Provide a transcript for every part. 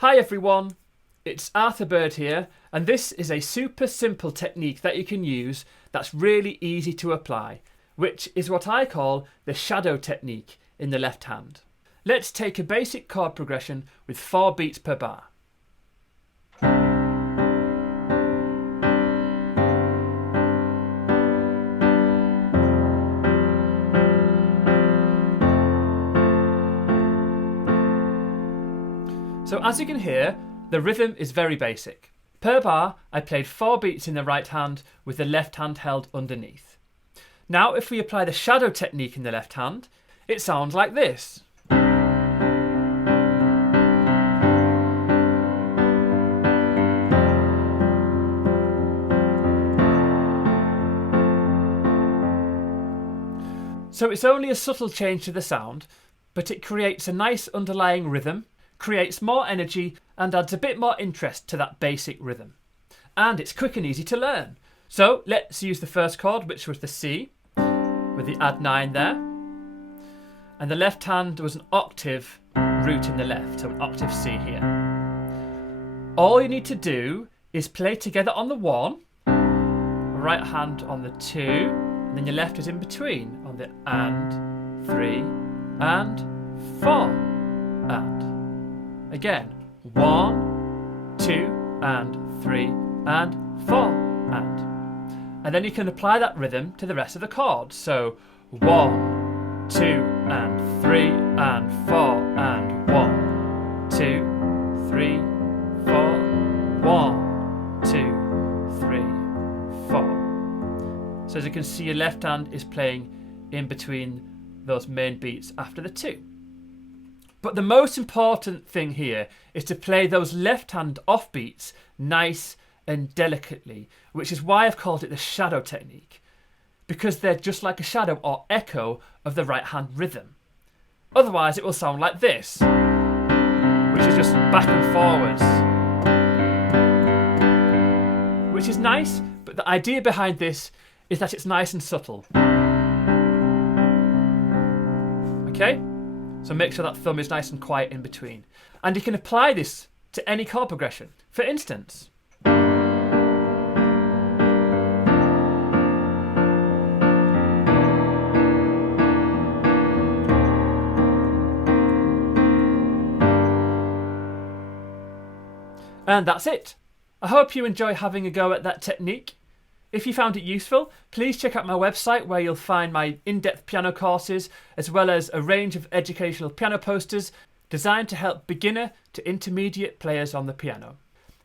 Hi everyone, it's Arthur Bird here, and this is a super simple technique that you can use that's really easy to apply, which is what I call the shadow technique in the left hand. Let's take a basic chord progression with 4 beats per bar. So as you can hear, the rhythm is very basic. Per bar, I played 4 beats in the right hand with the left hand held underneath. Now if we apply the shadow technique in the left hand, it sounds like this. So it's only a subtle change to the sound, but it creates a nice underlying rhythm, creates more energy and adds a bit more interest to that basic rhythm. And it's quick and easy to learn. So let's use the first chord, which was the C, with the add 9 there. And the left hand was an octave root in the left, so an octave C here. All you need to do is play together on the 1, right hand on the 2, and then your left is in between on the and, 3, and 4, and. Again, 1, 2, and 3, and 4, and then you can apply that rhythm to the rest of the chords. So 1, 2, and 3, and 4, and 1, 2, 3, 4, 1, 2, 3, 4. So as you can see, your left hand is playing in between those main beats after the 2. But the most important thing here is to play those left hand offbeats nice and delicately, which is why I've called it the shadow technique, because they're just like a shadow or echo of the right hand rhythm. Otherwise it will sound like this, which is just back and forwards, which is nice, but the idea behind this is that it's nice and subtle. Okay? So make sure that thumb is nice and quiet in between. And you can apply this to any chord progression. For instance, and that's it. I hope you enjoy having a go at that technique. If you found it useful, please check out my website where you'll find my in-depth piano courses, as well as a range of educational piano posters designed to help beginner to intermediate players on the piano.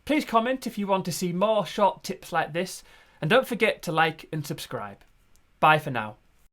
Please comment if you want to see more short tips like this, and don't forget to like and subscribe. Bye for now.